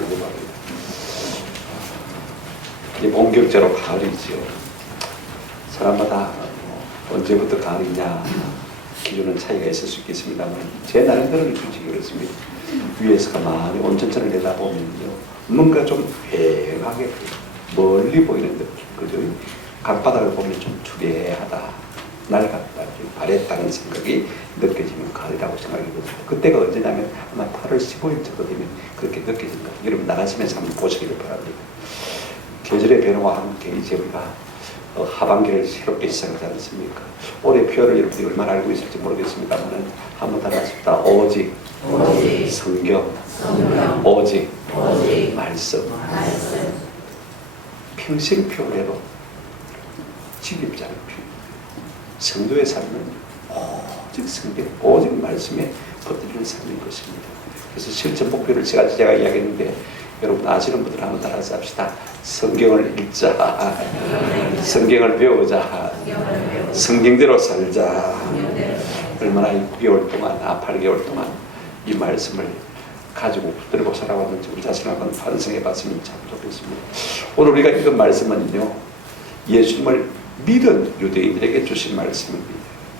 말입니다. 이제 본격적으로 가을이지요. 사람마다 언제부터 가을이냐 기준은 차이가 있을 수 있겠습니다만 제 나름대로는 솔직히 그렇습니다. 위에서가 많이 온천천을 내다보면요 뭔가 좀 휑하게 멀리 보이는 느낌, 그죠? 강바닥을 보면 좀 투례하다, 낡았다, 바랬다는 생각이 느껴지면 가을이라고 생각이거든요. 그때가 언제냐면 아마 8월 15일 정도 되면 그렇게 느껴진다. 여러분 나가시면서 한번 보시기를 바랍니다. 계절의 변화와 함께 이제 우리가 하반기를 새롭게 시작하지 않습니까? 올해 표현을 여러분들이 얼마나 알고 있을지 모르겠습니다만 한번 더 나습니다. 오직 성경, 오직 말씀. 평생 표현해도 지겹지 않은 표현. 성도의 삶은 오직 성경, 오직 말씀에 붙들리는 삶인 것입니다. 그래서 실천 목표를 제가 이야기했는데 여러분 아시는 분들 한번 따라서 합시다. 성경을 읽자, 성경을 배우자, 성경대로 살자. 얼마나 9개월 동안, 8개월 동안 이 말씀을 가지고 붙들고 살아왔는지 우리 자신을 한번 반성해 봤으면 참 좋겠습니다. 오늘 우리가 읽은 말씀은요, 예수님을 믿은 유대인들에게 주신 말씀입니다.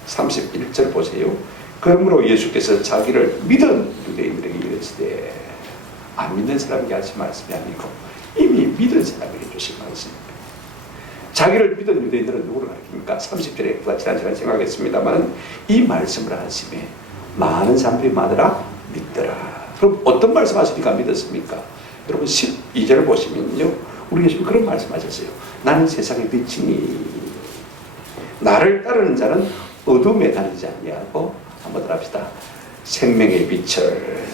31절 보세요. 그러므로 예수께서 자기를 믿은 유대인들에게 이르시되, 안 믿는 사람에게 하신 말씀이 아니고 이미 믿은 사람에게 주신 말씀입니다. 자기를 믿은 유대인들은 누구를 가리킵니까? 30절에 우리가 지난시간에 생각했습니다만 이 말씀을 하심에 많은 사람들이 마더라 믿더라. 그럼 어떤 말씀 하시니까 믿었습니까? 여러분 12절을 보시면요, 우리 예수님 그런 말씀하셨어요. 나는 세상의 빛이니 나를 따르는 자는 어둠에 다니지 아니하고, 한번 더 합시다. 생명의 빛을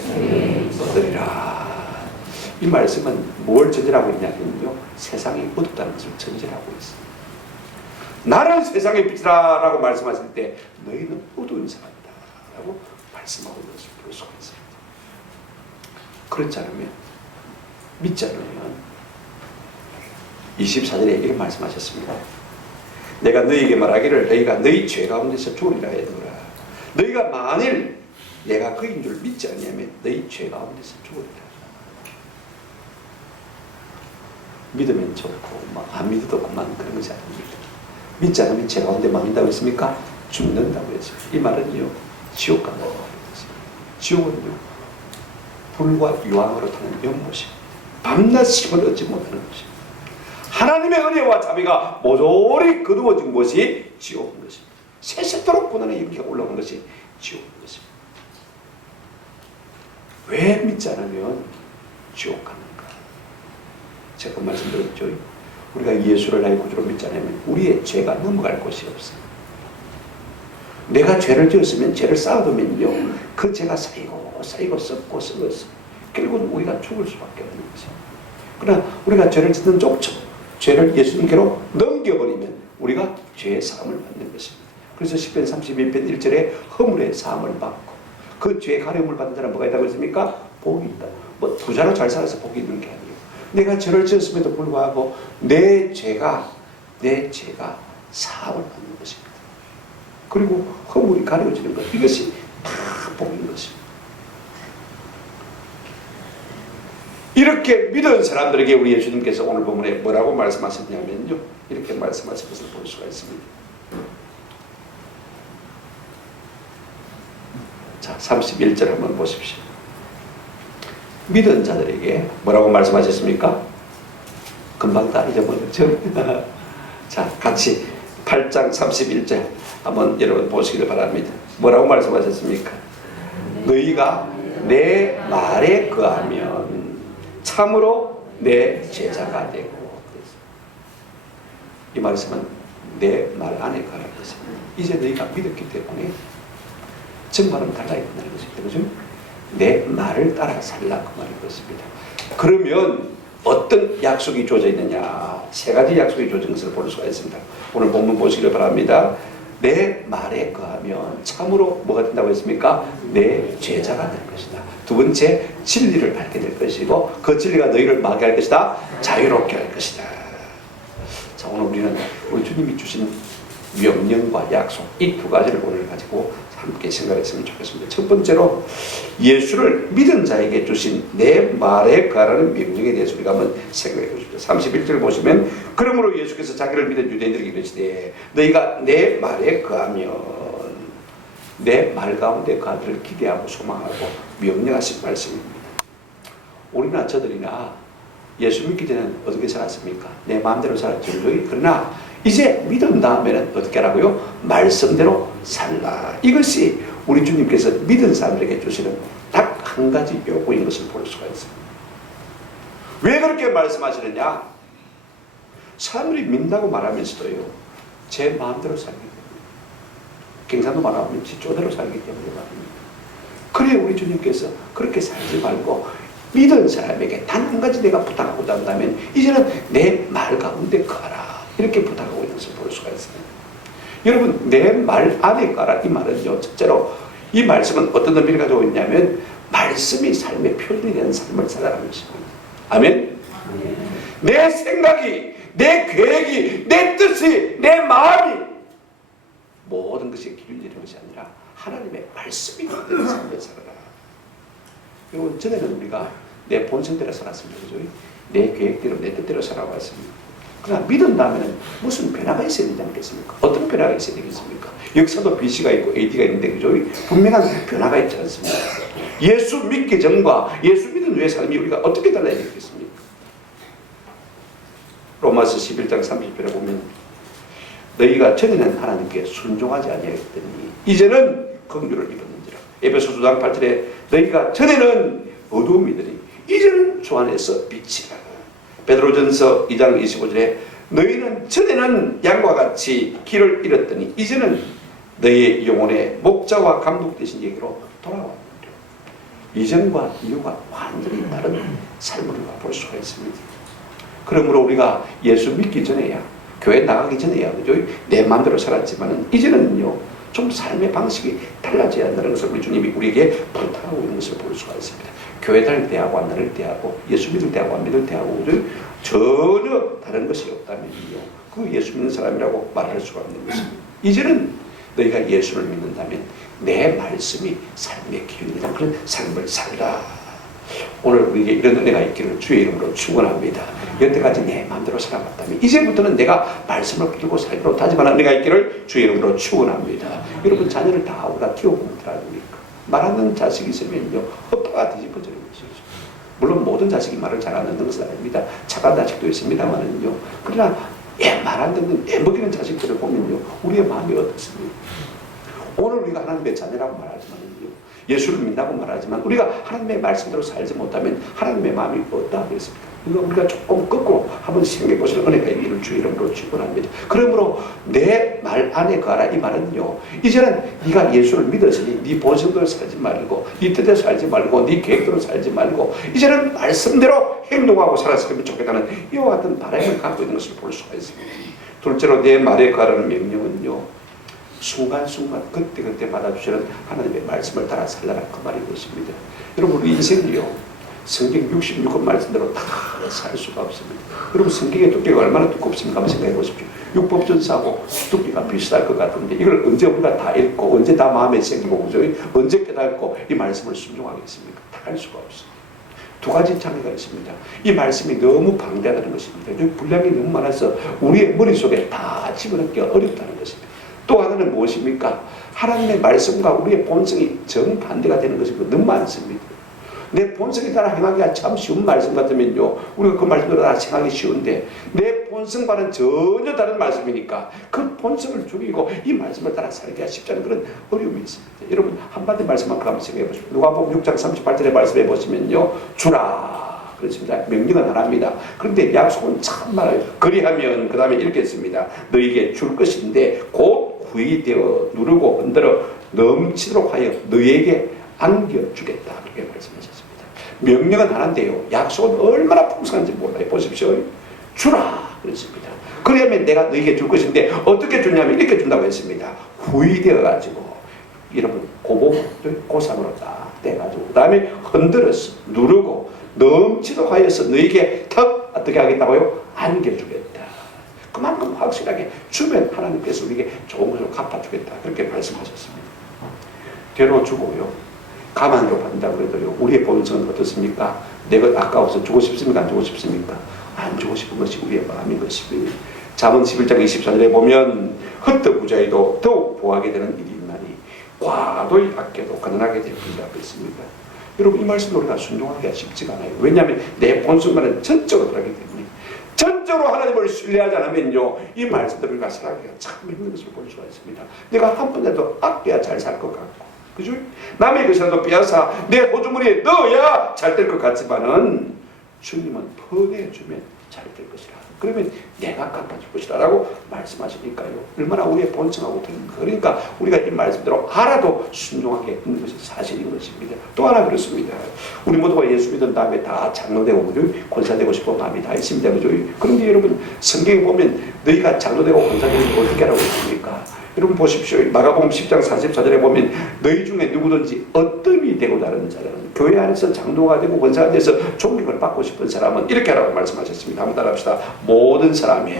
얻으리라. 이 말씀은 뭘 전제하고 있냐면요, 세상이 어둡다는 것을 전제하고 있습니다. 나는 세상의 빛이라고 말씀하실 때 너희는 어두운 사람이다 라고 말씀하고 있는 것을 볼 수가 있습니다. 그렇지 않으면, 믿지 않으면 24절에 이런 말씀하셨습니다. 내가 너희에게 말하기를 너희가 너희 죄 가운데서 죽으리라 하였노라. 너희가 만일 내가 그인 줄 믿지 않으면 너희 죄 가운데서 죽으리라. 믿으면 좋고 안 믿어도 그만 그런 것이 아닙니다. 믿지 않으면 죄 가운데 망한다고 했습니까? 죽는다고 했습니다. 이 말은요, 지옥 간다고 했습니다. 지옥은요, 불과 유황으로 타는 연못입니다. 밤낮 쉼을 얻지 못하는 것입니다. 하나님의 은혜와 자비가 모조리 거두어진 곳이 지옥인 것입니다. 세세토록 고난의 연기가 올라오는 것이 지옥인 것입니다. 왜 믿지 않으면 지옥 가는가? 제가 그 말씀드렸죠. 우리가 예수를 나의 구주로 믿지 않으면 우리의 죄가 넘어갈 곳이 없어요. 내가 죄를 지었으면 죄를 쌓아두면요, 그 죄가 쌓이고 썩고 썩어서 결국은 우리가 죽을 수밖에 없는 것입니다. 그러나 우리가 죄를 짓는 족처, 죄를 예수님께로 넘겨버리면 우리가 죄의 사함을 받는 것입니다. 그래서 시편 31편 1절에 허물의 사함을 받고, 그 죄의 가려움을 받는 사람 뭐가 있다고 했습니까? 복이 있다. 뭐 부자로 잘 살아서 복이 있는 게 아니에요. 내가 죄를 지었음에도 불구하고 내 죄가 사함을 받는 것입니다. 그리고 허물이 가려워지는 것, 이것이 다 복인 것입니다. 이렇게 믿은 사람들에게 우리 예수님께서 오늘 본문에 뭐라고 말씀하셨냐면요, 이렇게 말씀하신 것을 볼 수가 있습니다. 자, 31절 한번 보십시오. 믿은 자들에게 뭐라고 말씀하셨습니까? 금방 다 잊어버렸죠? 자, 같이 8장 31절 한번 여러분 보시기를 바랍니다. 뭐라고 말씀하셨습니까? 너희가 내 말에 거하면 참으로 내 제자가 되고. 이 말씀은 내 말 안에 거하는 것입니다. 이제 너희가 믿었기 때문에 정말은 달라있다는 것입니다. 그죠? 내 말을 따라 살라, 그 말인 것입니다. 그러면 어떤 약속이 주어져 있느냐? 세 가지 약속이 주어진 것을 볼 수가 있습니다. 오늘 본문 보시기를 바랍니다. 내 말에 거하면 참으로 뭐가 된다고 했습니까? 내 제자가 될 것이다. 두 번째, 진리를 알게 될 것이고 그 진리가 너희를 뭐하게 할 것이다? 자유롭게 할 것이다. 자, 오늘 우리는 우리 주님이 주신 명령과 약속, 이 두 가지를 오늘 가지고 함께 생각했으면 좋겠습니다. 첫 번째로 예수를 믿은 자에게 주신 내 말에 거하라는 명령에 대해서 우리가 한번 생각해 보십시오. 31절 보시면 그러므로 예수께서 자기를 믿은 유대인들에게 이르시되 너희가 내 말에 거하면 내 말 가운데 거하기를 기대하고 소망하고 명령하신 말씀입니다. 우리나 저들이나 예수 믿기 전에는 어떻게 살았습니까? 내 마음대로 살았죠. 그러나 이제 믿은 다음에는 어떻게 하라고요? 말씀대로 살라. 이것이 우리 주님께서 믿은 사람들에게 주시는 딱 한 가지 요구인 것을 볼 수가 있습니다. 왜 그렇게 말씀하시느냐? 사람들이 믿는다고 말하면서도요, 제 마음대로 살기 때문에, 경상도 말하면 지 쪼대로 살기 때문에 말입니다. 그래 우리 주님께서 그렇게 살지 말고 믿은 사람에게 단 한 가지 내가 부탁하고자 한다면 이제는 내 말 가운데 거하라. 이렇게 부탁하고 있는 것을 볼 수가 있습니다. 여러분, 내 말 안에 거하라. 이 말은요, 첫째로 이 말씀은 어떤 의미를 가지고 있냐면 말씀이 삶의 표현이 되는 삶을 살아가는 것입니다. 아멘? 내 생각이, 내 계획이, 내 뜻이, 내 마음이 모든 것이 기준이 되는 것이 아니라 하나님의 말씀이 되는 삶을 살아라. 여러분, 전에는 우리가 내 본성대로 살았습니다. 그죠? 내 계획대로, 내 뜻대로 살아왔습니다. 그러나 믿은 다음에는 무슨 변화가 있어야 되지 않겠습니까? 어떤 변화가 있어야 되겠습니까? 역사도 BC가 있고 AD가 있는데, 그죠? 분명한 변화가 있지 않습니까? 예수 믿기 전과 예수 믿은 후의 삶이 우리가 어떻게 달라야 되겠습니까? 로마서 11장 30절에 보면 너희가 전에는 하나님께 순종하지 아니하였더니 이제는 긍휼을 입었는지라. 에베소서 2장 8절에 너희가 전에는 어두움이더니 이제는 주 안에서 빛이라. 베드로전서 2장 25절에 너희는 전에는 양과 같이 길을 잃었더니 이제는 너희의 영혼의 목자와 감독 되신 얘기로 돌아왔느니라. 이전과 이후가 완전히 다른 삶을 볼 수가 있습니다. 그러므로 우리가 예수 믿기 전에야, 교회 나가기 전에야, 그죠? 내 마음대로 살았지만은 이제는요, 좀 삶의 방식이 달라져야 한다는 것을 우리 주님이 우리에게 부탁하고 있는 것을 볼 수가 있습니다. 교회 다닐 때하고 안 다닐 때하고 예수 믿을 때하고 안 믿을 때하고 전혀 다른 것이 없다면요, 그 예수 믿는 사람이라고 말할 수가 없는 것입니다. 이제는 너희가 예수를 믿는다면 내 말씀이 삶의 기준이다. 그런 삶을 살라. 오늘 우리에게 이런 은혜가 있기를 주의 이름으로 축원합니다. 여태까지 내 마음대로 살아왔다면 이제부터는 내가 말씀을 붙들고 살기로 다짐하는 은혜가 있기를 주의 이름으로 축원합니다. 여러분, 자녀를 다 우리가 키워보면 어떡합니까? 말하는 자식이 있으면요, 허파가 뒤집어지는 것이죠. 물론 모든 자식이 말을 잘 안 듣는 것은 아닙니다. 착한 자식도 있습니다만은요. 그러나 말 안 듣는, 먹이는 자식들을 보면요, 우리의 마음이 어떻습니까? 오늘 우리가 하나님의 자녀라고 말하지만요, 예수를 믿는다고 말하지만 우리가 하나님의 말씀대로 살지 못하면 하나님의 마음이 어떠하 겠습니까? 이거 우리가 조금 거꾸로 한번 생각해 보시는 은혜가 있기를 주 이름으로 축원합니다. 그러므로 내 말 안에 거하라. 이 말은요, 이제는 네가 예수를 믿었으니 네 본성대로 살지 말고, 네 뜻대로 살지 말고, 네 계획대로 살지 말고 이제는 말씀대로 행동하고 살았으면 좋겠다는 이와 같은 바람을 갖고 있는 것을 볼 수가 있습니다. 둘째로 내 말에 거하라는 명령은요, 순간순간 그때그때 받아주시는 하나님의 말씀을 따라 살라는 그 말이 것입니다. 여러분, 우리 인생이요, 성경 66권 말씀대로 다 살 수가 없습니다. 여러분, 성경의 두께가 얼마나 두껍습니까? 한번 생각해 보십시오. 율법전서하고 두께가 비슷할 것 같은데 이걸 언제 우리가 다 읽고 언제 다 마음에 새기고, 그죠? 언제 깨닫고 이 말씀을 순종하겠습니까? 다 할 수가 없습니다. 두 가지 장애가 있습니다. 이 말씀이 너무 방대하다는 것입니다. 분량이 너무 많아서 우리의 머릿속에 다 집어넣기가 어렵다는 것입니다. 또 하나는 무엇입니까? 하나님의 말씀과 우리의 본성이 정반대가 되는 것이 너무 많습니다. 내 본성에 따라 행하기가 참 쉬운 말씀 같으면요, 우리가 그 말씀대로 다 행하기 쉬운데 내 본성과는 전혀 다른 말씀이니까 그 본성을 죽이고 이 말씀을 따라 살기가 쉽지 않은 그런 어려움이 있습니다. 여러분, 한마디 말씀만 한번 생각해 보십시오. 누가복음 6장 38절의 말씀해 보시면요, 주라 그렇습니다. 명령은 하나입니다. 그런데 약속은 참 많아요. 그리하면 그 다음에 읽겠습니다. 너에게 줄 것인데 곧 후이되어 누르고 흔들어 넘치도록 하여 너에게 안겨주겠다. 그렇게 말씀하셨습니다. 명령은 하나인데요, 약속은 얼마나 풍성한지 몰라요. 보십시오. 주라 그랬습니다. 그러면 내가 너에게 줄 것인데 어떻게 주냐면 이렇게 준다고 했습니다. 후이되어 가지고, 여러분, 고삼으로 딱 떼가지고 그 다음에 흔들어서 누르고 넘치도록 하여서 너에게 턱 어떻게 하겠다고요? 안겨주겠다. 그만큼 확실하게 주면 하나님께서 우리에게 좋은 것을 갚아주겠다. 그렇게 말씀하셨습니다. 되로주고요. 가만히로 받는다고 그래도요. 우리의 본성은 어떻습니까? 내가 아까워서 주고 싶습니까? 안 주고 싶습니까? 안 주고 싶은 것이 우리의 마음인 것입니다. 잠언 11장 24절에 보면 헛되고 부자에도 더욱 보하게 되는 일이 있나니 과도히 아껴도 가난하게 될 뿐이라고 했습니다. 여러분 이 말씀 우리가 순종하기가 쉽지가 않아요. 왜냐하면 내 본성과는 전적으로 다르기 때문에 전적으로 하나님을 신뢰하지 않으면요 이 말씀들을 우리가 살아가기가 참 힘든 것을 볼 수가 있습니다. 내가 한 번이라도 아껴야 잘 살 것 같고 그죠? 남의 것이라도 빼앗아 내 보조물에 넣어야 잘 될 것 같지만은 주님은 퍼내주면 잘 될 것이라. 그러면 내가 갚아줄 것이다 라고 말씀하시니까요. 얼마나 우리의 본성하고 다릅니까? 그러니까 우리가 이 말씀대로 알아도 순종하게 있는 것이 사실인 것입니다. 또 하나 그렇습니다. 우리 모두가 예수 믿은 다음에 다 장로되고 권사되고 싶은 마음이 다 있습니다. 그죠? 그런데 여러분 성경에 보면 너희가 장로되고 권사되고 어떻게 하라고 했습니까? 여러분 보십시오. 마가복음 10장 44절에 보면 너희 중에 누구든지 어뜸이 되고 다른 자는 교회 안에서 장로가 되고 권사가 돼서 존경을 받고 싶은 사람은 이렇게 하라고 말씀하셨습니다. 한번 따라합시다. 모든 사람이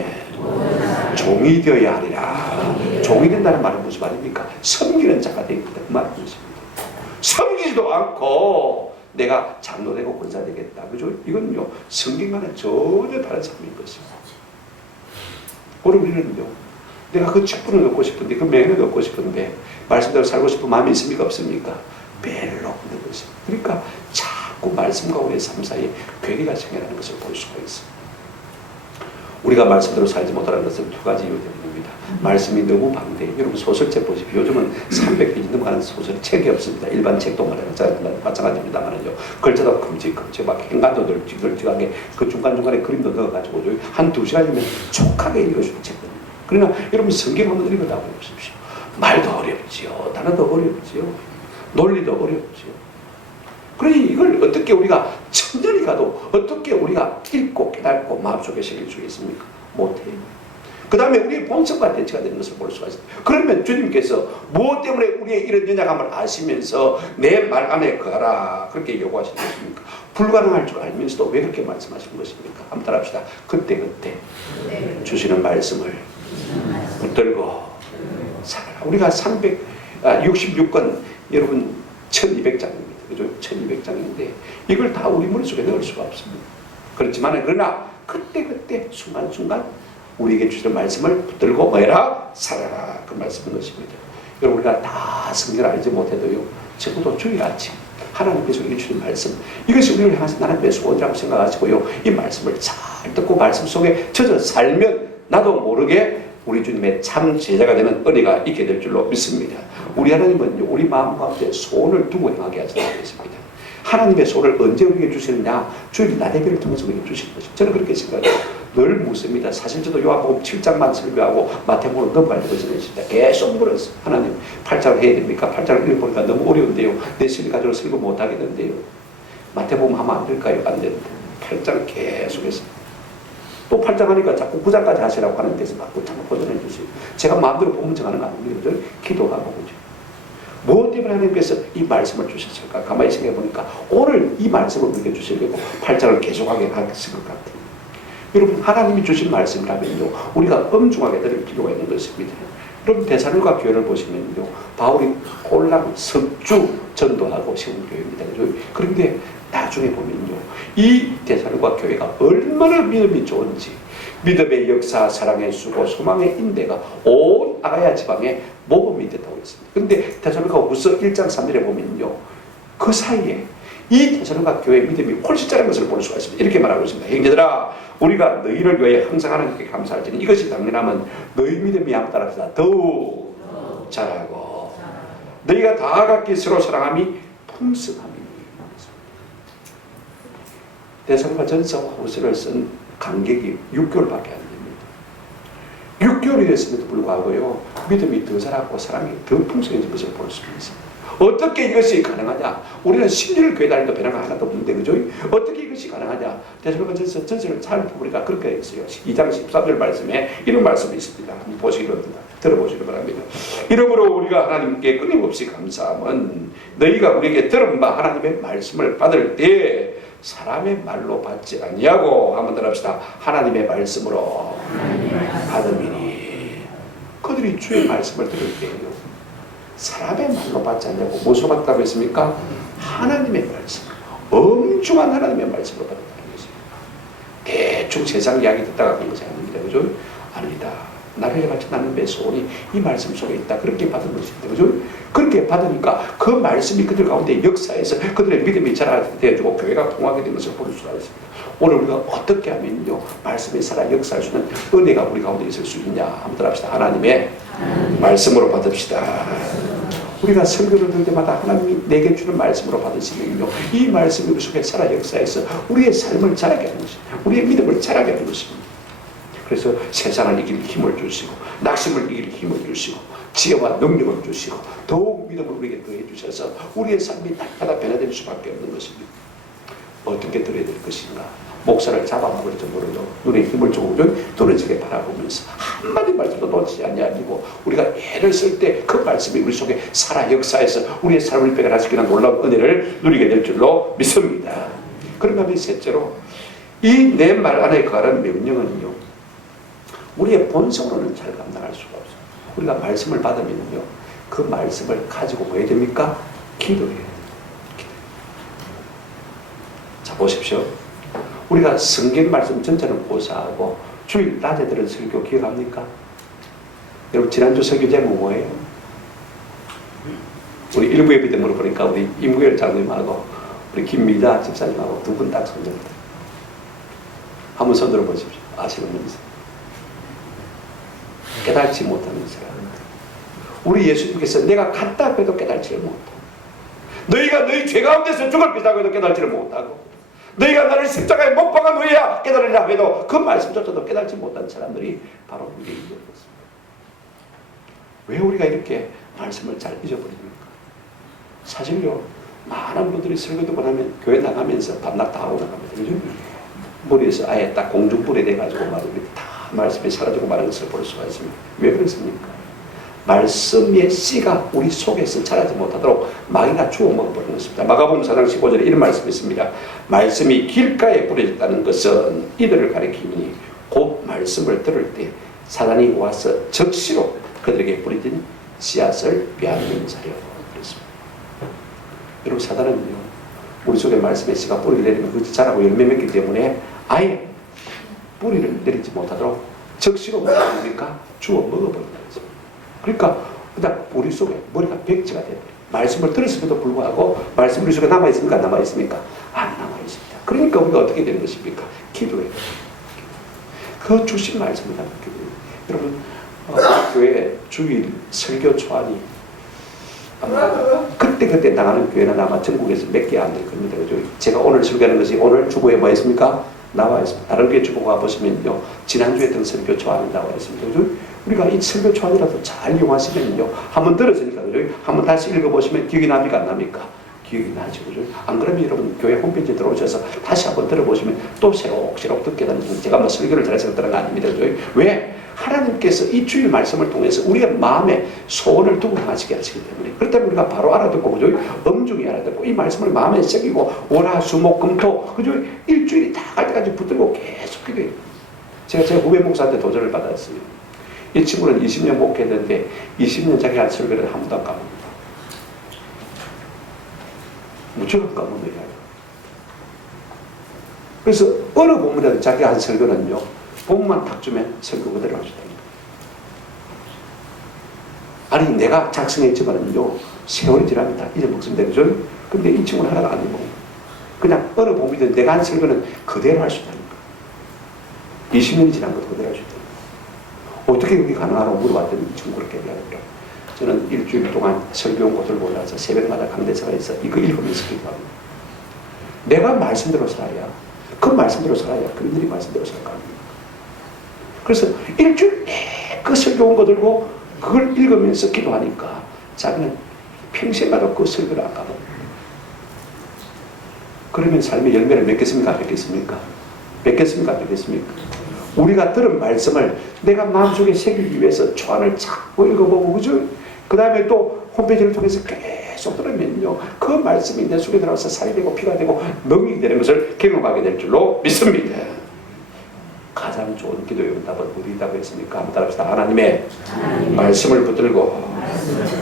종이 되어야 하리라. 종이 된다는 말은 무슨 말입니까? 섬기는 자가 되겠다 그 말인 것입니다. 섬기지도 않고 내가 장로되고 권사되겠다. 그죠? 이건요 성경과는 전혀 다른 삶인 것입니다. 오늘 우리는요 내가 그 직분을 얻고 싶은데 그 명예를 얻고 싶은데 말씀대로 살고 싶은 마음이 있습니까? 없습니까? 별로 없는 것입니다. 그러니까 자꾸 말씀과 우리의 삶 사이에 괴리가 생겨나는 것을 볼 수가 있습니다. 우리가 말씀대로 살지 못하는 것은 두 가지 이유 때문입니다. 말씀이 너무 방대해요. 여러분 소설책 보십시오. 요즘은 300페이지 넘어가는 소설 책이 없습니다. 일반 책도 마찬가지입니다만은요. 글자도 큼직큼직 막 행간도 널찍널찍하게 그 중간중간에 그림도 넣어가지고 한 2시간이면 촉하게 읽어주는 책입니다. 그러나 여러분 성경 한번 읽어다 보십시오. 말도 어렵지요. 단어도 어렵지요. 논리도 어렵지요. 그러니 이걸 어떻게 우리가 천년이 가도 어떻게 우리가 읽고 깨닫고 마음속에 새길 수 있습니까? 못해요. 그 다음에 우리의 본성과 대치가 되는 것을 볼 수가 있습니다. 그러면 주님께서 무엇 때문에 우리의 이런 연약함을 아시면서 내 말 안에 거하라 그렇게 요구하시는 것입니까? 불가능할 줄 알면서도 왜 그렇게 말씀하시는 것입니까? 한번 따라합시다. 그때 주시는 말씀을 붙들고 살아라. 우리가 366권 여러분 1200장입니다. 그죠? 1200장인데 이걸 다 우리 머릿속에 넣을 수가 없습니다. 그렇지만 그러나 그때 순간순간 우리에게 주시는 말씀을 붙들고 뭐해라? 살아라. 그 말씀인 것입니다. 여러분 우리가 다 성경을 알지 못해도요. 적어도 주일 아침 하나님께서 우리에게 주신 말씀 이것이 우리를 향해서 하나님의 소원이라고 생각하시고요. 이 말씀을 잘 듣고 말씀 속에 젖어 살면 나도 모르게 우리 주님의 참 제자가 되는 은혜가 있게 될 줄로 믿습니다. 우리 하나님은 우리 마음 가운데 소원을 두고 행하게 하시는 것입니다. 하나님의 소원을 언제 우리에게 주시느냐? 주일 나대교를 통해서 우리에게 주시는 것입니다. 저는 그렇게 생각해요. 늘 묻습니다. 사실 저도 요한복음 7장만 설교하고 마태복음을 넘어가려고 전했습니다. 계속 물었어요. 하나님 8장을 해야 됩니까? 8장을 읽어보니까 너무 어려운데요. 내 실리 가지고 설교 못하겠는데요. 마태복음 하면 안 될까요? 안 되는데 8장 계속해서 또 8장 하니까 자꾸 9장까지 하시라고 하는 데서 자꾸 보존해 주세요. 제가 마음대로 본문 정하는 거 아닙니다. 기도하고 보죠. 무엇 때문에 하나님께서 이 말씀을 주셨을까? 가만히 생각해 보니까 오늘 이 말씀을 우리에게 주시려고 8장을 계속하게 하셨을 것 같아요. 여러분 하나님이 주신 말씀이라면요 우리가 엄중하게 들을 필요가 있는 것입니다. 여러분 데살로니가 교회를 보시면요 바울이 홀랑 석주 전도하고 세운 교회입니다. 그런데 나중에 보면요 이 데살로니가 교회가 얼마나 믿음이 좋은지 믿음의 역사, 사랑의 수고, 소망의 인대가 온 아가야 지방에 모범이 됐다고 했습니다. 그런데 데살로니가후서 1장 3절에 보면요 그 사이에 이 데살로니가 교회의 믿음이 훨씬 자란 것을 볼 수가 있습니다. 이렇게 말하고 있습니다. 형제들아 우리가 너희를 위하여 항상 하나님께 감사할지니 이것이 당연하면 너희 믿음이 함 따라서 더욱 자라고 너희가 다 각기 서로 사랑함이 풍성함이 데살로니가 전서와 후서를 쓴 간격이 6개월밖에 안 됩니다. 6개월이 됐음에도 불구하고요 믿음이 더 자랐고 사랑이 더 풍성해진 것을 볼 수 있습니다. 어떻게 이것이 가능하냐? 우리는 심리를 교회 다니도 변화가 하나도 없는데 그죠? 어떻게 이것이 가능하냐? 데살로니가 전서를 살펴보니까 그렇게 있어요. 2장 13절 말씀에 이런 말씀이 있습니다. 한번 보시기 바랍니다. 들어보시기 바랍니다. 이러므로 우리가 하나님께 끊임없이 감사함은 너희가 우리에게 들은 바 하나님의 말씀을 받을 때 사람의 말로 받지 아니하고 한번 들읍시다. 하나님의 말씀으로 받음이니 그들이 주의 말씀을 들을 때요 사람의 말로 받지 않냐고. 무엇으로 받다고 했습니까? 하나님의 말씀, 엄중한 하나님의 말씀으로 받았다는 것입니다. 대충 세상 이야기 듣다가 그런 것이 아닙니다. 그죠? 아니다. 나를 같이 나는 내 소원이 이 말씀 속에 있다. 그렇게 받은 것입니다. 그죠? 그렇게 받으니까 그 말씀이 그들 가운데 역사에서 그들의 믿음이 자라되어지고 교회가 통하게 된 것을 볼 수가 있습니다. 오늘 우리가 어떻게 하면요 말씀에 살아 역사할 수 있는 은혜가 우리 가운데 있을 수 있냐 한번 합시다. 하나님의 말씀으로 받읍시다. 우리가 설교를 들 때마다 하나님이 내게 주는 말씀으로 받으시면요 이 말씀이 우리 속에 살아 역사해서 우리의 삶을 자라게 하는 것입니다. 우리의 믿음을 자라게 하는 것입니다. 그래서 세상을 이길 힘을 주시고 낙심을 이길 힘을 주시고 지혜와 능력을 주시고 더욱 믿음을 우리에게 더해 주셔서 우리의 삶이 날마다 변화될 수밖에 없는 것입니다. 어떻게 들어야 될 것인가? 목사를 잡아먹을지 모르죠. 눈에 힘을 주고 떨어지게 바라보면서 한마디 말씀도 놓치지 아니하고 우리가 애를 쓸 때 그 말씀이 우리 속에 살아 역사해서 우리의 삶을 변화시키는 놀라운 은혜를 누리게 될 줄로 믿습니다. 그런가 하면 셋째로 이 내 말 안에 거하는 명령은요 우리의 본성으로는 잘 감당할 수가 없어요. 우리가 말씀을 받으면요 그 말씀을 가지고 뭐 해야 됩니까? 기도해야 돼요. 자 보십시오. 우리가 성경 말씀 전체는 고사하고 주일 낮에 들은 설교 기억합니까? 여러분 지난주 설교 제목 뭐예요? 우리 일부 예배 때 물어보니까 우리 임구열 장로님하고 우리 김미자 집사님하고 두 분 딱 손들었다. 한번 손 들어보십시오. 아시는 분 있어요? 깨달지 못하는 사람. 우리 예수님께서 내가 갔다 해도 깨달지를 못하고 너희가 너희 죄 가운데서 죽을 것이라고 해도 깨달지를 못하고 너희가 나를 십자가에 못 박아 놓아야 깨달으려 해도 그 말씀조차도 깨달지 못한 사람들이 바로 우리의 이유였습니다. 왜 우리가 이렇게 말씀을 잘 잊어버립니까? 사실요 많은 분들이 설교 듣고 나면 교회 나가면서 밤낮 다 하고 나갑니다. 그죠? 머리에서 아예 딱 공중불에 돼가지고 말이야 다 말씀이 사라지고 마는 것을 볼 수가 있습니다. 왜 그렇습니까? 말씀의 씨가 우리 속에서 자라지 못하도록 마귀가 주워 먹어버리는 것입니다. 마가복음 4장 15절에 이런 말씀이 있습니다. 말씀이 길가에 뿌려졌다는 것은 이들을 가리키니 곧 말씀을 들을 때 사단이 와서 적시로 그들에게 뿌려진 씨앗을 빼앗는 자리라고 그랬습니다. 여러분 사단은요 우리 속에 말씀의 씨가 뿌리를 내리면 그것이 자라고 열매 맺기 때문에 아예 뿌리를 내리지 못하도록 적시로 뭐합니까? 주워 먹어버린다. 그러니까 그냥 우리 속에 머리가 백지가 돼요. 말씀을 들었음에도 불구하고 말씀이 우리 속에 남아있습니까? 안 남아있습니까? 안 남아있습니다. 그러니까 우리가 어떻게 되는 것입니까? 기도해요. 그 주신 말씀을 기도해요. 여러분 교회 주일 설교 초안이 아마 그때 나가는 교회는 아마 전국에서 몇 개 안 될 겁니다. 그죠? 제가 오늘 설교하는 것이 오늘 주보에 뭐 있습니까? 나와 있습니다. 다른 교회 주보가 보시면요 지난주에 했던 설교 초안이 나와 있습니다. 그죠? 우리가 이 설교 초안이라도 잘 이용하시면요 한번 들었으니까 그죠? 한번 다시 읽어보시면 기억이 납니까? 안 납니까? 기억이 나죠. 그죠? 안 그러면 여러분 교회 홈페이지에 들어오셔서 다시 한번 들어보시면 또 새록새록 듣게 되는 제가 뭐 설교를 잘해서 그런 거 아닙니다. 그죠? 왜? 하나님께서 이 주일 말씀을 통해서 우리의 마음에 소원을 두고 하시게 하시기 때문에 그렇다면 우리가 바로 알아듣고 그죠? 엄중히 알아듣고 이 말씀을 마음에 새기고 월화수목금토 그죠? 일주일이 다 갈 때까지 붙들고 계속 기도해요. 제가 제 후배 목사한테 도전을 받았어요. 이 친구는 20년 목회했는데 20년 자기 한 설교를 한 번도 안 까먹는다. 무조건 까먹는 거예요. 그래서 어느 본문이라도 자기 한 설교는요 본문만 딱 주면 설교 그대로 하시더라고요. 아니 내가 작성했지만은요 세월이 지나면 다 잊어먹습니다. 그죠? 근데 이 친구는 하나가 안 잊어먹어요. 그냥 어느 본문이든 내가 한 설교는 그대로 할 수 있다는 거예요. 20년이 지난 것도 그대로 할 수 있다는 거예요. 어떻게 그게 가능하냐고 물어봤더니 이 친구 그렇게 얘기하더라고요. 저는 일주일 동안 설교원 곳을 골라서 새벽마다 강대사가 있어 이거 읽으면서 기도합니다. 내가 말씀대로 살아야 그 말씀대로 살아야 그들이 말씀대로 살 거 아닙니까? 그래서 일주일 그 설교원 거 들고 그걸 읽으면서 기도하니까 자기는 평생마다 그 설교를 안 까먹어요. 그러면 삶의 열매를 맺겠습니까? 안 맺겠습니까? 맺겠습니까? 안 맺겠습니까? 우리가 들은 말씀을 내가 마음속에 새기기 위해서 초안을 자꾸 읽어보고 그죠? 그 다음에 또 홈페이지를 통해서 계속 들으면요 그 말씀이 내 속에 들어와서 살이 되고 피가 되고 능력이 되는 것을 경험하게 될 줄로 믿습니다. 가장 좋은 기도의 응답은 어디다고 했습니까? 한번 따라합시다. 하나님의 말씀을 붙들고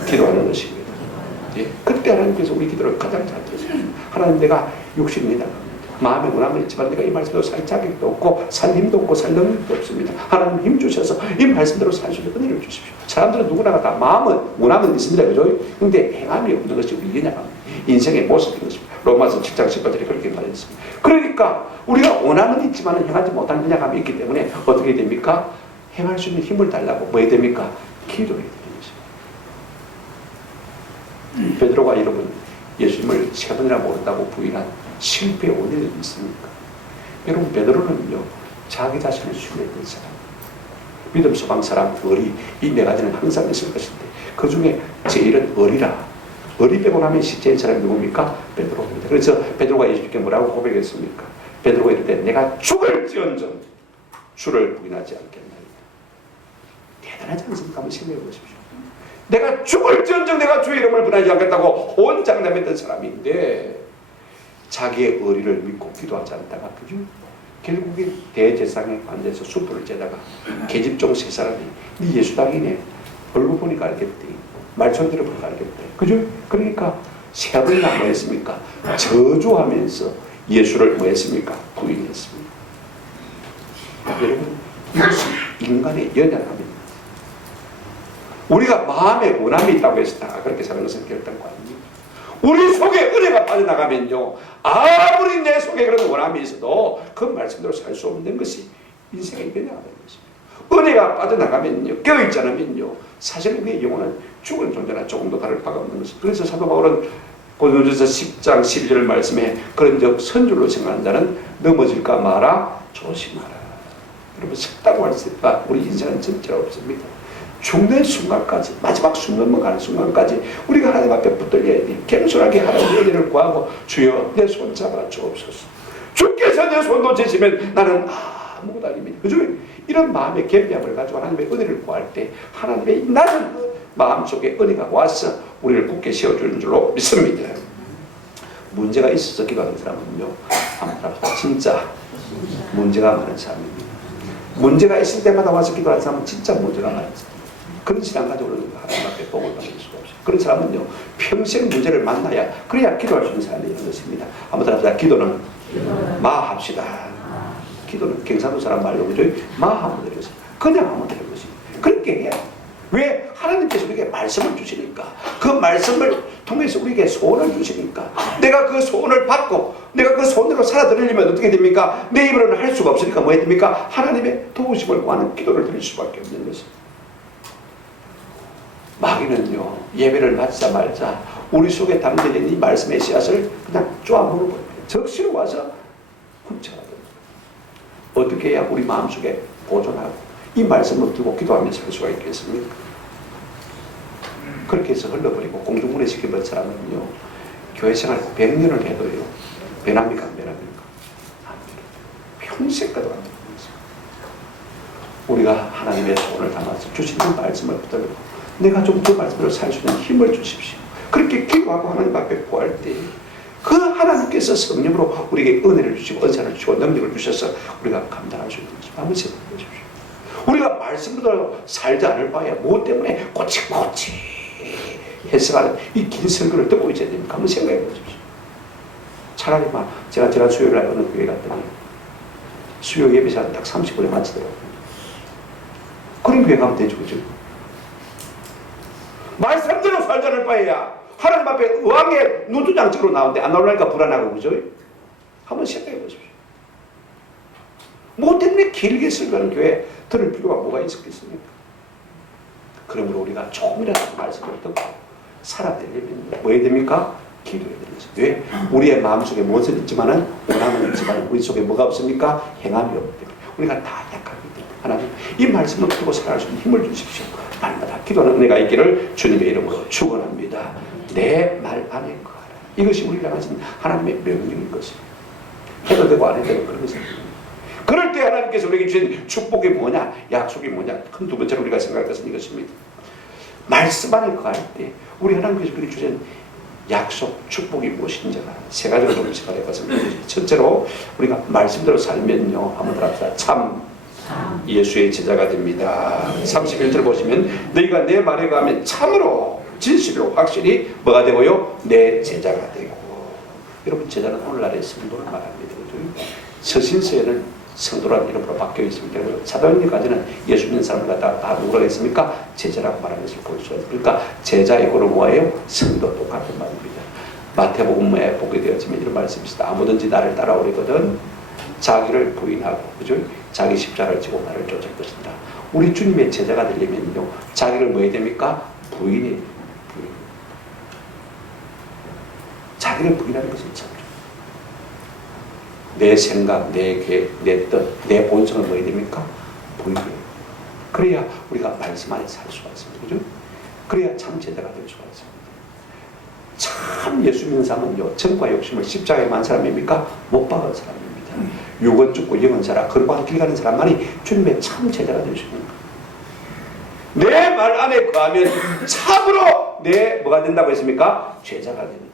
기도하는 것입니다. 예. 그때 하나님께서 우리 기도를 가장 잘 들으세요. 하나님, 내가 욕심이 나갑니다. 마음에 원함은 있지만 내가 이 말씀대로 살 자격도 없고 살 힘도 없고 살 능력도 없습니다. 하나님 힘 주셔서 이 말씀대로 살 수 있는 은혜를 주십시오. 사람들은 누구나가 다 마음은 원함은 있습니다. 그죠? 근데 행함이 없는 것이 우리 인생의 모습인 것입니다. 로마서 7장 10절에 그렇게 말했습니다. 그러니까 우리가 원함은 있지만 행하지 못하는 은약함이 있기 때문에 어떻게 됩니까? 행할 수 있는 힘을 달라고 뭐 해야 됩니까? 기도해야 되는 것입니다. 베드로가 여러분 예수님을 세 번이나 모른다고 부인한 실패의 원인이 있습니까? 여러분, 베드로는요 자기 자신을 신뢰했던 사람, 믿음 소망 사람, 의리, 이 네 가지는 항상 있을 것인데 그 중에 제일은 의리라. 의리 빼고 나면 실제인 사람이 누굽니까? 베드로입니다. 그래서 베드로가 예수님께 뭐라고 고백했습니까? 베드로가 이럴 때 내가 죽을지언정 주를 부인하지 않겠나이다. 대단하지 않습니까? 한번 생각해 보십시오. 내가 죽을지언정 내가 주의 이름을 부인하지 않겠다고 혼장담했던 사람인데 자기의 의리를 믿고 기도하지 않다가 그죠? 결국에 대제사장에 앉아서 숯불을 쬐다가 계집종 세 사람이 네 예수당이네, 얼굴 보니까 알겠대, 말소리 들어보니까 알겠대, 그죠? 그러니까 세 번이나 뭐 했습니까? 저주하면서 예수를 뭐 했습니까? 부인했습니다. 여러분, 이것이 인간의 연약함입니다. 우리가 마음에 원함이 있다고 해서 다 그렇게 사는 것은 결단과 아닙니다. 우리 속에 은혜가 빠져나가면요, 아무리 내 속에 그런 원함이 있어도 그 말씀대로 살 수 없는 것이 인생의 변화가 되는 것입니다. 은혜가 빠져나가면요, 깨어있지 않으면요, 사실 우리의 영혼은 죽은 존재나 조금도 다를 바가 없는 것입니다. 그래서 사도 바울은 고린도전서 10장 12절 말씀에 그런 적 선줄로 생각하는 자는 넘어질까 마라 조심하라. 여러분, 섰다고 할 수 있다. 우리 인생은 진짜로 없습니다. 죽는 순간까지, 마지막 숨 넘어가는 순간까지 우리가 하나님 앞에 붙들려야 돼. 겸손하게 하나님의 은혜를 구하고 주여 내 손 잡아 주옵소서. 주께서 내 손 놓치시면 나는 아무것도 아닙니다. 그죠? 이런 마음의 겸비함을 가지고 하나님의 은혜를 구할 때 하나님의 낮은 마음속에 은혜가 와서 우리를 굳게 세워주는 줄로 믿습니다. 문제가 있어서 기도하는 사람은요, 아무나 진짜 문제가 많은 사람입니다. 문제가 있을 때마다 와서 기도하는 사람은 진짜 문제가 많은 사람. 그런 신앙 가지고 하나님 앞에 복을 받을 수가 없어요. 그런 사람은요, 평생 문제를 만나야, 그래야 기도할 수 있는 사람이 있는 것입니다. 한번 합시다. 기도는 마합시다. 기도는 경상도 사람 말로 그죠? 마하면 되는 것입니다. 그냥 하면 되는 것입니다. 그렇게 해야. 왜? 하나님께서 우리에게 말씀을 주시니까, 그 말씀을 통해서 우리에게 소원을 주시니까, 내가 그 소원을 받고 내가 그 소원대로 살아드리려면 어떻게 됩니까? 내 입으로는 할 수가 없으니까 뭐 해야 됩니까? 하나님의 도우심을 구하는 기도를 드릴 수밖에 없는 것입니다. 마귀는요, 예배를 받자마자 우리 속에 담겨진 이 말씀의 씨앗을 그냥 쪼아 물어버려요. 적시로 와서 훔쳐가요. 어떻게 해야 우리 마음속에 보존하고 이 말씀을 두고 기도하면서 살 수가 있겠습니까? 그렇게 해서 흘러버리고 공중분해 시켜버린 사람은요, 교회 생활 100년을 해도요, 변합니까? 안 변합니까? 평생까지 안 되는 거죠. 우리가 하나님의 소원을 담아서 주시는 말씀을 붙들고 내가 좀 그 말씀으로 살 수 있는 힘을 주십시오. 그렇게 기도하고 하나님 앞에 구할 때 그 하나님께서 성령으로 우리에게 은혜를 주시고 은사를 주시고 능력을 주셔서 우리가 감당할 수 있는 것을 한번 생각해 보십시오. 우리가 말씀대로 살지 않을 바에 무엇 때문에 꼬치꼬치 해석하는 이 긴 설교를 듣고 있어야 됩니까? 한번 생각해 보십시오. 차라리 제가 지난 수요일에 어느 교회 갔더니 수요 예배 시간 딱 30분에 마치더라고요. 그런 교회 가면 되죠, 그죠? 말씀대로 살지 않을 바에야 하나님 앞에 의왕의 눈두장처럼 나오는데 안 나오려니까 불안하고, 그죠? 한번 생각해 보십시오. 뭐 때문에 길게 설교하는 교회 들을 필요가 뭐가 있었겠습니까? 그러므로 우리가 조금이라도 말씀을 듣고 살아내려면 뭐 해야 됩니까? 기도해야 됩니다. 왜? 우리의 마음속에 무엇은 있지만은 원함은 있지만 우리 속에 뭐가 없습니까? 행함이 없기 때문에 우리가 다 약하기 때문에 하나님 이 말씀을 듣고 살아갈 수 있는 힘을 주십시오. 날마다 기도하는 은혜가 있기를 주님의 이름으로 축원합니다. 내 말 안에 거하라. 이것이 우리가 가진 하나님의 명령인 것입니다. 해도 되고 안 해도 되고 그런 것입니다. 그럴 때 하나님께서 우리에게 주신 축복이 뭐냐, 약속이 뭐냐, 큰 두 번째로 우리가 생각할 것은 이것입니다. 말씀 안에 거할 때 우리 하나님께서 우리에게 주신 약속, 축복이 무엇인지가 세 가지로 좀 생각해 봤습니다. 첫째로 우리가 말씀대로 살면요, 한번 더 합시다. 참 예수의 제자가 됩니다. 31절 보시면 너희가 내 말에 가면 참으로 진실로 확실히 뭐가 되고요? 내 제자가 되고. 여러분 제자는 오늘날의 성도를 말합니다. 서신서에는 성도라는 이름으로 바뀌어 있습니다. 사도행전까지는 예수 믿는 사람을 갖다가 다 누구라고 했습니까? 제자라고 말하는 것을 볼 수가 있습니다. 그러니까 제자의 고는 뭐예요? 성도 똑같은 말입니다. 마태복음에 보게 되었지만 이런 말씀이 있습니다. 아무든지 나를 따라오려거든 자기를 부인하고, 그죠? 자기 십자가를 지고 나를 쫓을 것이다. 우리 주님의 제자가 되려면요, 자기를 뭐 해야 됩니까? 부인. 자기를 부인하는 것은 참 내 생각, 내 계획, 내 뜻, 내 본성을 뭐 해야 됩니까? 부인해요. 그래야 우리가 말씀 안에 살 수가 있습니다. 그죠? 그래야 참 제자가 될 수가 있습니다. 참 예수 믿는 사람은요, 정과 욕심을 십자가에 만 사람입니까? 못 박은 사람입니다. 육은 죽고 영은 살아. 그러고 길 가는 사람만이 주님의 참 제자가 될 수 있는 거예요. 내 말 안에 거하면 참으로 내 뭐가 된다고 했습니까? 제자가 된다.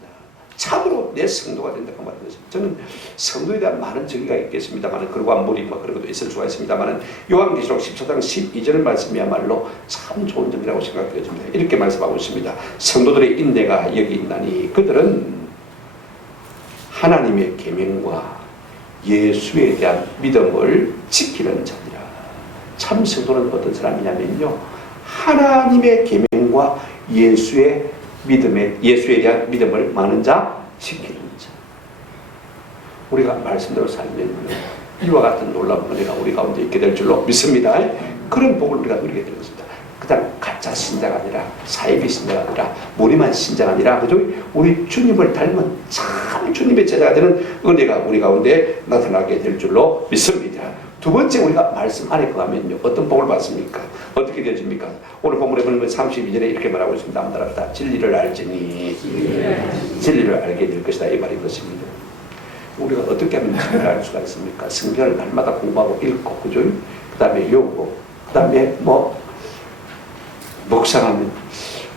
참으로 내 성도가 된다고 말했습니다. 저는 성도에 대한 많은 정의가 있겠습니다만, 그러고 무리 뭐 그런 것도 있을 수가 있습니다만, 요한계시록 14장 12절 말씀이야말로 참 좋은 점이라고 생각되어집니다. 이렇게 말씀하고 있습니다. 성도들의 인내가 여기 있나니 그들은 하나님의 계명과 예수에 대한 믿음을 지키는 자니라. 참 성도는 어떤 사람이냐면요, 하나님의 계명과 예수에 대한 믿음을 많은 자, 지키는 자. 우리가 말씀대로 살면 이와 같은 놀라운 은혜가 우리 가운데 있게 될 줄로 믿습니다. 그런 복을 우리가 누리게 될 것입니다. 그냥 가짜 신자가 아니라, 사이비 신자가 아니라, 무리만 신자가 아니라, 그죠? 우리 주님을 닮은 참 주님의 제자가 되는 은혜가 우리 가운데 나타나게 될 줄로 믿습니다. 두 번째, 우리가 말씀 안에 거하면요, 어떤 복을 받습니까? 어떻게 되어집니까? 오늘 본문에 보면 32절에 이렇게 말하고 있습니다. 아무나 진리를 알지니 진리를 알게 될 것이다, 이 말이 그렇습니다. 우리가 어떻게 하면 진리를 알 수가 있습니까? 성경을 날마다 공부하고 읽고, 그죠? 그 다음에 외우고, 그 다음에 묵상하면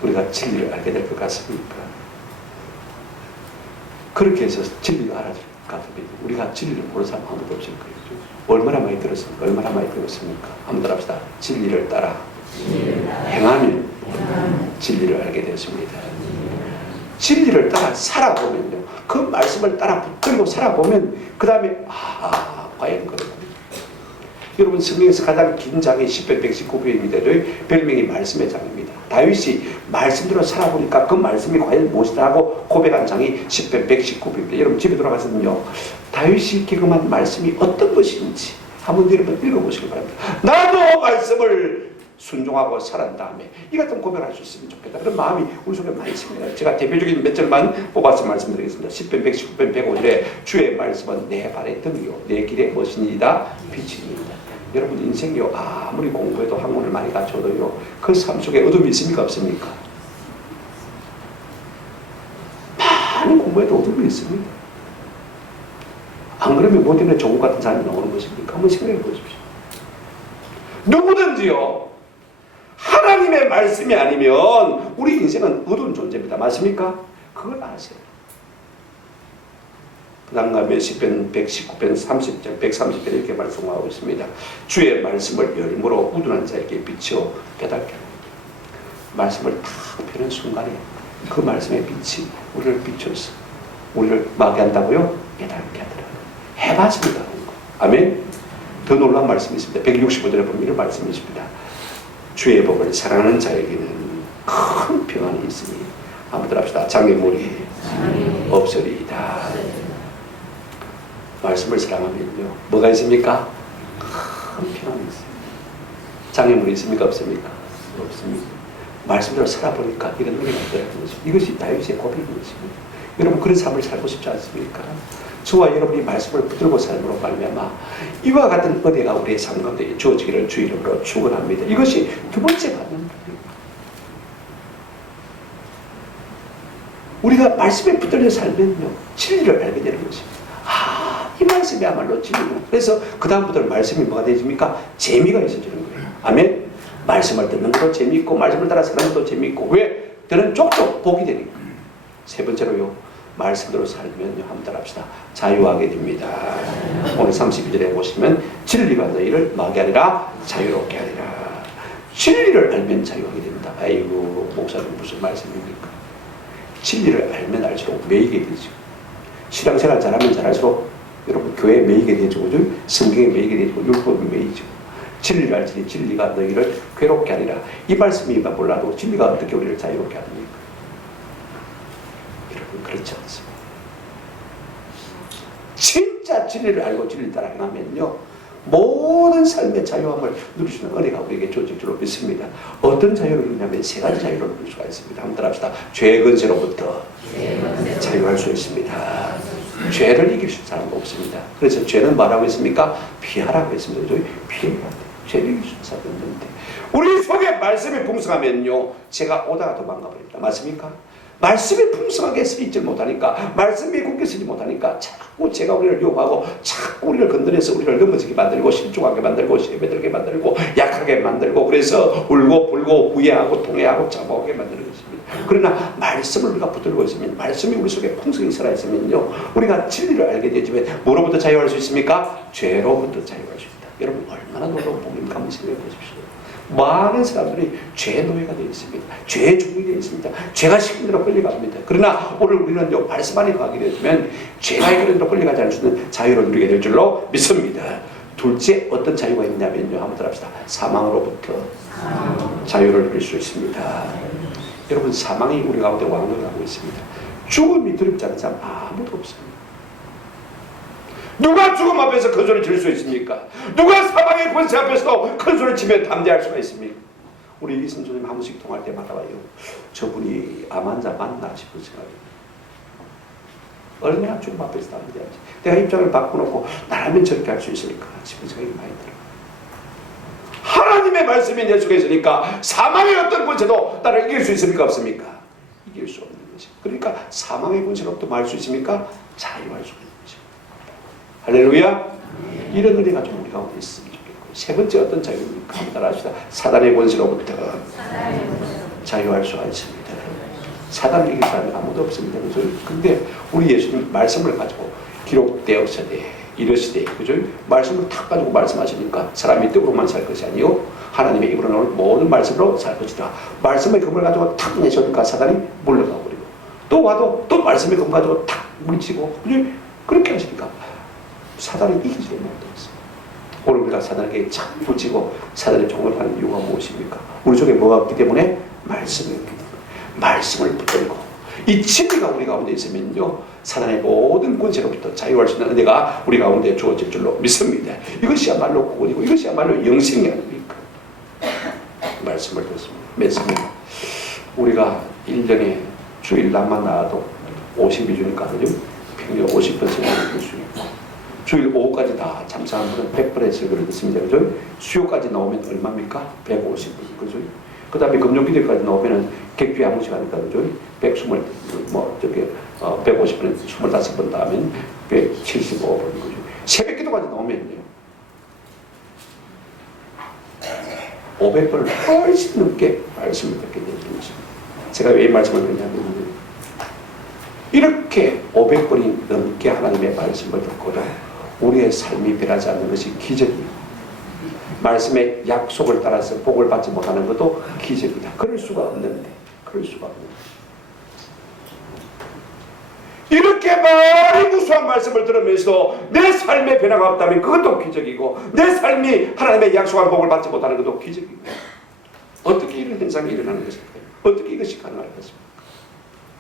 우리가 진리를 알게 될 것 같습니까? 그렇게 해서 진리가 알아질 것 같으면 우리가 진리를 모르는 사람 아무도 없을 거예요. 얼마나 많이 들었습니까? 얼마나 많이 들었습니까? 한번 합시다. 진리를 따라 행하면 진리를 알게 되었습니다. 진리를 따라 살아보면요, 그 말씀을 따라 붙들고 살아보면 그 다음에 과연 그렇군요. 여러분, 성경에서 가장 긴 장이 10편 119편입니다. 별명이 말씀의 장입니다. 다윗이 말씀대로 살아보니까 그 말씀이 과연 무엇이다 하고 고백한 장이 10편 119편입니다. 여러분 집에 돌아가서는요, 다윗이 경험한 말씀이 어떤 것인지 한번 여러분 읽어보시기 바랍니다. 나도 말씀을 순종하고 살은 다음에 이 같은 고백을 할 수 있으면 좋겠다, 그런 마음이 우리 속에 많이 있습니다. 제가 대표적인 몇 절만 뽑아서 말씀드리겠습니다. 10편 119편 105절에 주의 말씀은 내 발의 등이요 내 길의 무엇이니이다 빛이니이다. 여러분 인생이요, 아무리 공부해도 학문을 많이 갖춰도요, 그 삶 속에 어둠이 있습니까? 없습니까? 많이 공부해도 어둠이 있습니다. 안 그러면 뭐 때문에 조국 같은 사람이 나오는 것입니까? 한번 생각해 보십시오. 누구든지요, 하나님의 말씀이 아니면 우리 인생은 어두운 존재입니다. 맞습니까? 그걸 아세요. 그 다음에 10편 119편 30절 130절 이렇게 말씀하고 있습니다. 주의 말씀을 열무로 우둔한 자에게 비추어 깨닫게 합니다. 말씀을 탁 펴는 순간에 그 말씀의 빛이 우리를 비춰서 우리를 마게 한다고요? 깨닫게 하더라고요. 해봤습니다. 아멘. 더 놀라운 말씀이 있습니다. 165절에 보면 이런 말씀이 있습니다. 주의 법을 사랑하는 자에게는 큰 평안이 있으니, 한번 합시다. 장애물이 없으리이다. 말씀을 사랑하면요, 뭐가 있습니까? 큰 평안이 있습니다. 장애물이 있습니까? 없습니까? 없습니다. 말씀대로 살아보니까 이런 은혜가 있더라는 것입니다. 이것이 다윗의 고백인 것입니다. 여러분, 그런 삶을 살고 싶지 않습니까? 저와 여러분이 말씀을 붙들고 삶으로 말미암아 이와 같은 은혜가 우리의 삶 가운데 주어지기를 주 이름으로 축원합니다. 이것이 두 번째 받는 은혜입니다. 우리가 말씀에 붙들려 살면요, 진리를 알게 되는 것입니다. 이 말씀이야말로 진리고, 그래서 그 다음부터는 말씀이 뭐가 되십니까? 재미가 있어지는 거예요. 아멘. 말씀을 듣는 것도 재미있고 말씀을 따라 사는 것도 재미있고, 왜? 저는 족족 복이 되니까. 세 번째로요, 말씀대로 살면 한번 합시다. 자유하게 됩니다. 오늘 32절에 보시면 진리가 너희를 뭐하게 하리라? 자유롭게 하리라. 진리를 알면 자유하게 됩니다. 아이고 목사님 무슨 말씀입니까? 진리를 알면 알수록 매이게 되죠. 신앙생활 잘하면 잘할수록 여러분 교회에 매이게 되죠. 그죠? 성경에 매이게 되죠. 율법에 매이죠. 진리를 알지니 진리가 너희를 괴롭게 하리라. 이 말씀이 몰라도 진리가 어떻게 우리를 자유롭게 합니까? 여러분 그렇지 않습니다. 진짜 진리를 알고 진리를 따라 행하면요 모든 삶의 자유함을 누릴 수 있는 은혜가 우리에게 주어질 줄로 믿습니다. 어떤 자유를 누리냐면 세 가지 자유를 누릴 수가 있습니다. 한번 따라합시다. 죄의 권세로부터 자유할 수 있습니다. 죄를 이길 수 있는 사람은 없습니다. 그래서 죄는 뭐라고 했습니까? 피하라고 했습니다. 저희 피해야 돼. 죄를 이길 수 있는 사람은 없는데 우리 속에 말씀이 풍성하면요 죄가 오다가 도망가버립니다. 맞습니까? 말씀이 풍성하게 쓰이지 못하니까 말씀이 굳게 쓰지 못하니까 자꾸 죄가 우리를 유혹하고 자꾸 우리를 건드려서 우리를 넘어지게 만들고 실족하게 만들고 예배들게 만들고 약하게 만들고 그래서 울고 불고 후회하고 통회하고 잡아오게 만드는 것입니다. 그러나 말씀을 우리가 붙들고 있으면 말씀이 우리 속에 풍성히 살아있으면요 우리가 진리를 알게 되지만 뭐로부터 자유할 수 있습니까? 죄로부터 자유할 수 있다. 여러분 얼마나 놀라운 복음인가 한번 생각해 보십시오. 많은 사람들이 죄의 노예가 되어 있습니다. 죄의 종이 되어 있습니다. 죄가 시킨 대로 끌려갑니다. 그러나 오늘 우리는 말씀 안에 가게 되면 죄가 이끄는 대로 끌려가지 않을 수 있는 자유를 누리게 될 줄로 믿습니다. 둘째 어떤 자유가 있냐면요 한번 들어봅시다. 사망으로부터 자유를 누릴 수 있습니다. 여러분 사망이 우리 가운데 왕노하고 있습니다. 죽음이 두렵지 않은 사람 아무도 없습니다. 누가 죽음 앞에서 큰 소리 칠 수 있습니까? 누가 사망의 권세 앞에서도 큰 소리 치며 담대할 수가 있습니까? 우리 이선조님 한 번씩 통할 때마다 와요. 저분이 암 환자 맞나 싶은 생각이 얼마나 죽음 앞에서 담대하지. 내가 입장을 바꿔놓고 나라면 저렇게 할 수 있을까 싶은 생각이 많이 들어요. 하나님의 말씀이 내 속에 있으니까 사망의 어떤 권세도 나를 이길 수 있습니까? 없습니까? 이길 수 없는 것이. 그러니까 사망의 권세로부터 말 수 있습니까? 자유할 수 있는 것이. 할렐루야. 이런 은혜가 좀 우리 가운데 있으면 좋겠고 세 번째 어떤 자유입니까? 한번 따라합시다. 사단의 권세로부터 자유할 수가 있습니다. 사단을 이길 사람이 아무도 없습니다. 그죠? 근데 우리 예수님 말씀을 가지고 기록되었으되 이르시되 그죠? 말씀을 탁 가지고 말씀하시니까 사람이 떡으로만 살 것이 아니요 하나님의 입으로 나올 모든 말씀으로 살 것이다. 말씀의 금을 가지고 탁 내셔니까 사단이 물러가 버리고 또 와도 또 말씀의 금 가지고 탁 물리치고 그죠? 그렇게 하시니까 사단이 이기지를 못했어요. 오늘 우리가 사단에게 착 붙이고 사단의 종을 하는 이유가 무엇입니까? 우리 속에 뭐가 없기 때문에 말씀이 없기 때문에 말씀을 붙들고 이 진리가 우리 가운데 있으면요 사단의 모든 권세로부터 자유할 수 있는 은혜가 우리 가운데 주어질 줄로 믿습니다. 이것이야말로 구원이고 이것이야말로 영생이 아닙니까? 말씀을 듣습니다. 우리가 1년에 주일날만 나와도 52주니까 그죠? 평균 50번 생각할 수 있고 주일 오후까지 다 잠수하는 분은 100번의 설교를 듣습니다. 그죠? 수요까지 나오면 얼마입니까? 150분. 그죠? 그 다음에 금요기도까지 나오면은 객주에 한번 시간이니까 그죠? 120, 150번, 25번 다음엔 175번. 그죠? 새벽 기도까지 나오면요. 500번을 훨씬 넘게 말씀을 듣게 되는 것입니다. 제가 왜 이 말씀을 드리냐면 이렇게 500번이 넘게 하나님의 말씀을 듣고도 우리의 삶이 변하지 않는 것이 기적이에요. 말씀의 약속을 따라서 복을 받지 못하는 것도 기적이다. 그럴 수가 없는데 이렇게 많이 무수한 말씀을 들으면서도 내 삶의 변화가 없다면 그것도 기적이고 내 삶이 하나님의 약속한 복을 받지 못하는 것도 기적이고 어떻게 이런 현상이 일어나는 것일까요? 어떻게 이것이 가능할 것입니까?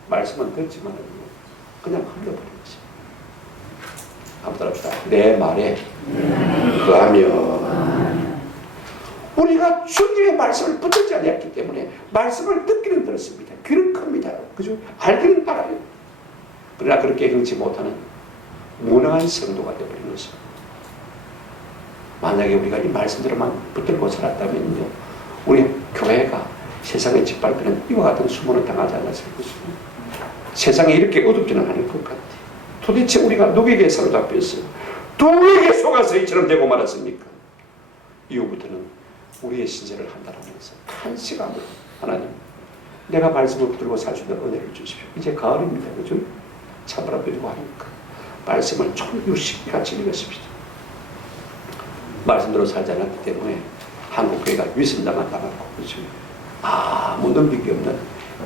말씀은 듣지만 그냥 흘려버리는 것입니다. 한번 따라합시다. 내 말에 그하며 우리가 주님의 말씀을 붙들지 않았기 때문에 말씀을 듣기는 들었습니다. 귀는 큽니다. 그죠? 알기는 알아요. 그러나 그렇게 행치 못하는 무능한 성도가 되어버리는 것입니다. 만약에 우리가 이 말씀대로만 붙들고 살았다면요 우리 교회가 세상에 짓밟히는 이와 같은 수모는 당하지 않았을 것입니다. 세상에 이렇게 어둡지는 않을 것 같아요. 도대체 우리가 누구에게 사로잡혔어요? 누구에게 속아서 이처럼 되고 말았습니까? 이후부터는 우리의 신세를 한다라면서 한시간으로 하나님 내가 말씀을 붙들고 살 수 있는 은혜를 주십시오. 이제 가을입니다. 그죠? 참으라 누리고 하니까 말씀을 총유식같이 읽었습니다. 말씀대로 살지 않았기 때문에 한국교회가 위선당한 당하고 그렇죠. 아무 넘김이 없는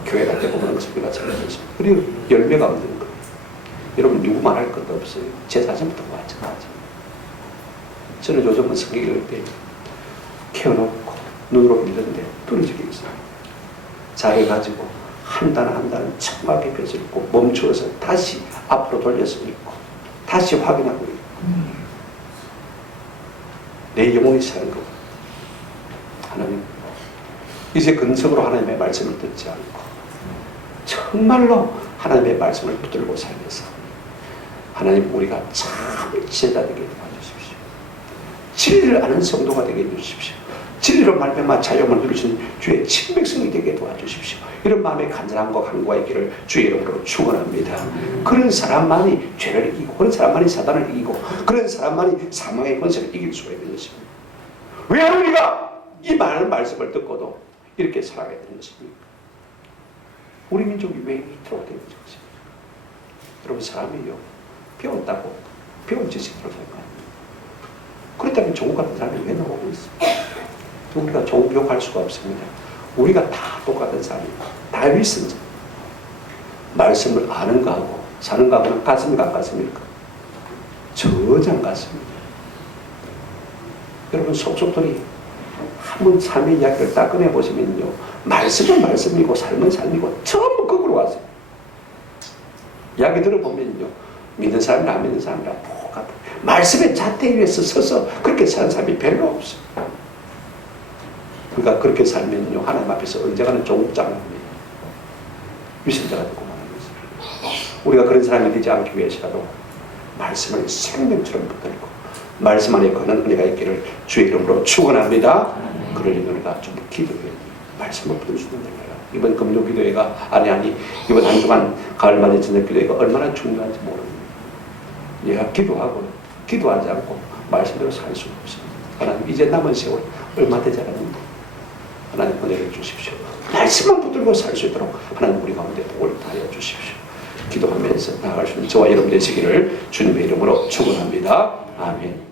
교회가 되고 그런 것을 우리가 잘 알겠습니다. 그리고 열매가 없는 거예요. 여러분 누구 말할 것도 없어요. 제 자신부터 마찬가지. 저는 요즘은 성경 읽을 때 켜놓고 눈으로 읽는데 뚫어지게 있어요. 잘해가지고 한 단 한 단 정확히 펴서 읽고 멈추어서 다시 앞으로 돌려서 읽고 다시 확인하고 읽고 내 영혼이 사는 것 하나님 이제 근성으로 하나님의 말씀을 듣지 않고 정말로 하나님의 말씀을 붙들고 살면서 하나님 우리가 참 제자 되게 도와주십시오. 진리를 아는 성도가 되게 해주십시오. 진리로 말미암아 자유함을 누리신 주의 친백성이 되게 도와주십시오. 이런 마음의 간절함과 간구가 있기를 주의 이름으로 축원합니다. 그런 사람만이 죄를 이기고 그런 사람만이 사단을 이기고 그런 사람만이 사망의 권세를 이길 수가 있는 것입니다. 왜 우리가 이 많은 말씀을 듣고도 이렇게 살아가야 되는 것입니까? 우리 민족이 왜 이토록 되는 것입니까? 여러분 사람이요 배웠다고 배운 지식으로 생각합니다. 그렇다면 종국 같은 사람이 왜 나오고 있어요? 우리가 종국 욕할 수가 없습니다. 우리가 다 똑같은 사람이고 다윗은 말씀을 아는 거하고 사는 거하고는 같습니까? 안 같습니까? 저장 같습니다. 여러분 속속들이 한번 삶의 이야기를 딱 꺼내보시면요 말씀은 말씀이고 삶은 삶이고 전부 거꾸로 왔어요. 이야기 들어보면요 믿는 사람이랑 안 믿는 사람이랑 똑같아요. 말씀의 잣대 위에서 서서 그렇게 사는 사람이 별로 없어요. 그러니까 그렇게 살면요 하나님 앞에서 언젠가는 종국장합니다. 위선자가 되고 마는 것입니다. 우리가 그런 사람이 되지 않기 위해서라도 말씀을 생명처럼 붙들고 말씀 안에 거는 은혜가 있기를 주의 이름으로 축원합니다. 그럴 우리가 좀 기도해요. 말씀을 붙들 수 있는 거예요. 이번 금요 기도회가 아니 이번 한 주간 가을맞이 저녁 기도회가 얼마나 중요한지 모릅니다. 얘가 기도하지 않고 말씀대로 살 수가 없습니다. 하나님 이제 남은 세월 얼마 되지 않았는데 하나님 은혜를 주십시오. 말씀만 붙들고 살 수 있도록 하나님 우리 가운데 도를 다하여 주십시오. 기도하면서 나아갈 수 있는 저와 여러분 되시기를 주님의 이름으로 축원합니다. 아멘.